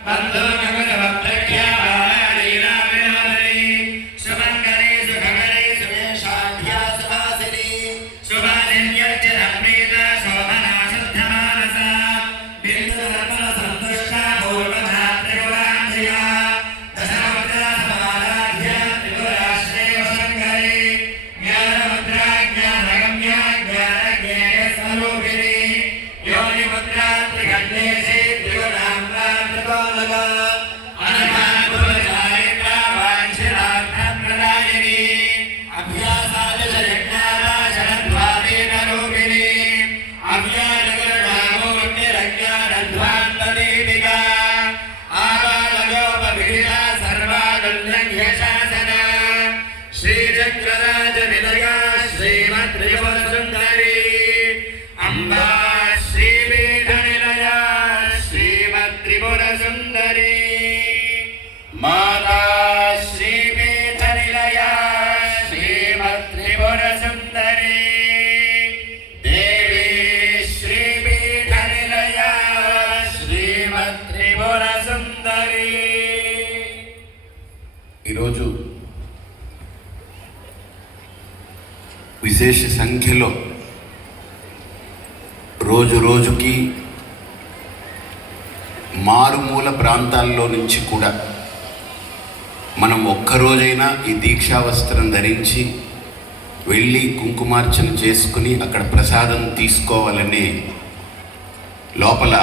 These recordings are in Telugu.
Bandarangan ఈరోజు విశేష సంఖ్యలో రోజు రోజుకి మారుమూల ప్రాంతాల్లో నుంచి కూడా మనం ఒక్కరోజైనా ఈ దీక్షా వస్త్రం ధరించి వెళ్ళి కుంకుమార్చన చేసుకుని అక్కడ ప్రసాదం తీసుకోవాలనే లోపల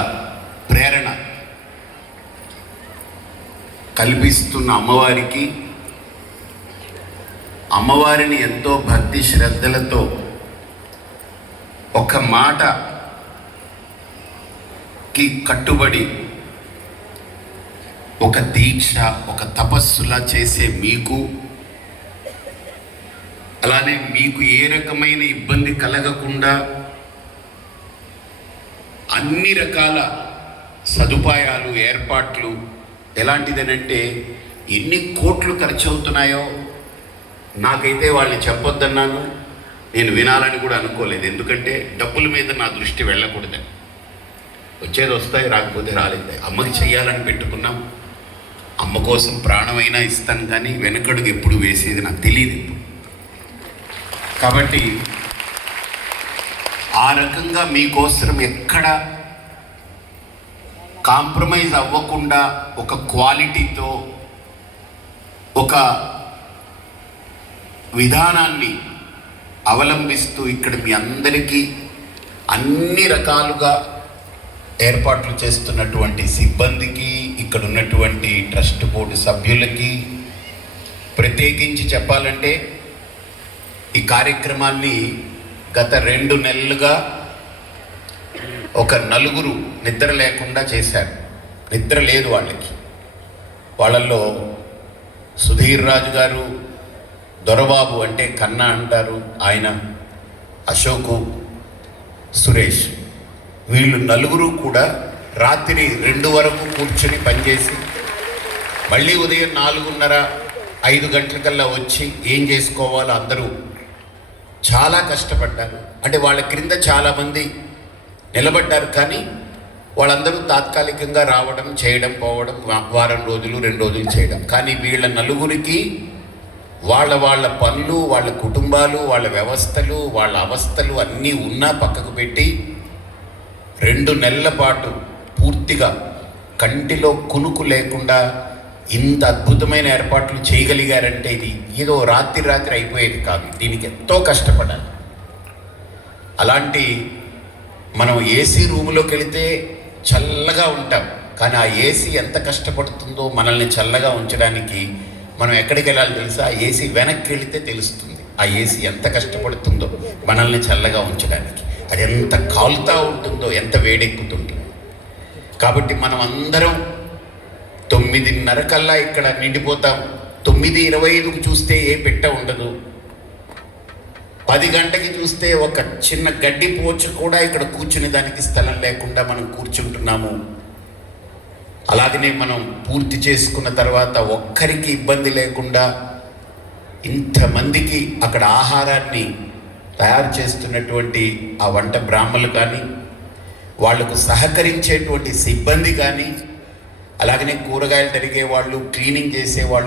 ప్రేరణ కల్పిస్తున్న అమ్మవారికి అమ్మవారిని ఎంతో భక్తి శ్రద్ధలతో ఒక మాటకి కట్టుబడి ఒక దీక్ష ఒక తపస్సులా చేసే మీకు అలానే మీకు ఏ రకమైన ఇబ్బంది కలగకుండా అన్ని రకాల సదుపాయాలు ఏర్పాట్లు ఎలాంటిదేనంటే ఎన్ని కోట్లు ఖర్చు అవుతున్నాయో నాకైతే వాళ్ళని చెప్పొద్దన్నాను. నేను వినాలని కూడా అనుకోలేదు. ఎందుకంటే డబ్బుల మీద నా దృష్టి వెళ్ళకూడదని. వచ్చేది వస్తాయి రాకపోతే రాలేదు. అమ్మకి చెయ్యాలని పెట్టుకున్నాం. అమ్మ కోసం ప్రాణమైనా ఇస్తాను కానీ వెనకడుగు ఎప్పుడు వేసేది నాకు తెలియదు కాబట్టి ఆ రకంగా మీకోసం ఎక్కడ కాంప్రమైజ్ అవ్వకుండా ఒక క్వాలిటీతో ఒక విధానాన్ని అవలంబిస్తూ ఇక్కడ మీ అందరికీ అన్ని రకాలుగా ఏర్పాట్లు చేస్తున్నటువంటి సిబ్బందికి ఇక్కడ ఉన్నటువంటి ట్రస్ట్ బోర్డు సభ్యులకి ప్రత్యేకించి చెప్పాలంటే ఈ కార్యక్రమాన్ని గత రెండు నెలలుగా ఒక నలుగురు నిద్ర లేకుండా చేశారు. నిద్ర లేదు వాళ్ళకి. వాళ్ళల్లో సుధీర్ రాజు గారు దొరబాబు అంటే కన్నా అంటారు ఆయన అశోకు సురేష్. వీళ్ళు నలుగురు కూడా రాత్రి రెండు వరకు కూర్చొని పనిచేసి మళ్ళీ ఉదయం నాలుగున్నర ఐదు గంటలకల్లా వచ్చి ఏం చేసుకోవాలో అందరూ చాలా కష్టపడ్డారు. అంటే వాళ్ళ క్రింద చాలామంది నిలబడ్డారు కానీ వాళ్ళందరూ తాత్కాలికంగా రావడం చేయడం పోవడం వారం రోజులు రెండు రోజులు చేయడం. కానీ వీళ్ళ నలుగురికి వాళ్ళ వాళ్ళ పనులు వాళ్ళ కుటుంబాలు వాళ్ళ వ్యవస్థలు వాళ్ళ అవస్థలు అన్నీ ఉన్నా పక్కకు పెట్టి రెండు నెలల పాటు పూర్తిగా కంటిలో కునుకు లేకుండా ఇంత అద్భుతమైన ఏర్పాట్లు చేయగలిగారంటే ఇది ఏదో రాత్రి రాత్రి అయిపోయేది కాదు. దీనికి ఎంతో కష్టపడాలి. అలాంటి మనం ఏసీ రూములోకి వెళితే చల్లగా ఉంటాం. కానీ ఆ ఏసీ ఎంత కష్టపడుతుందో మనల్ని చల్లగా ఉంచడానికి మనం ఎక్కడికి వెళ్ళాలి తెలుసా? ఆ ఏసీ వెనక్కి వెళితే తెలుస్తుంది. ఆ ఏసీ ఎంత కష్టపడుతుందో మనల్ని చల్లగా ఉంచడానికి. అది ఎంత కాలుతా ఉంటుందో ఎంత వేడెక్కుతుంటుందో. కాబట్టి మనం అందరం తొమ్మిదిన్నర కల్లా ఇక్కడ నిండిపోతాం. తొమ్మిది ఇరవై ఐదుకు చూస్తే ఏ పెట్ట ఉండదు. పది గంటకి చూస్తే ఒక చిన్న గడ్డి పోచు కూడా ఇక్కడ కూర్చునే దానికి స్థలం లేకుండా మనం కూర్చుంటున్నాము. అలాగనే మనం పూర్తి చేసుకున్న తర్వాత ఒక్కరికి ఇబ్బంది లేకుండా ఇంతమందికి అక్కడ ఆహారాన్ని తయారు చేస్తున్నటువంటి ఆ వంట బ్రాహ్మలు కానీ వాళ్ళకు సహకరించేటువంటి సిబ్బంది కానీ అలాగనే కూరగాయలు తరిగే వాళ్ళు క్లీనింగ్ చేసేవాళ్ళు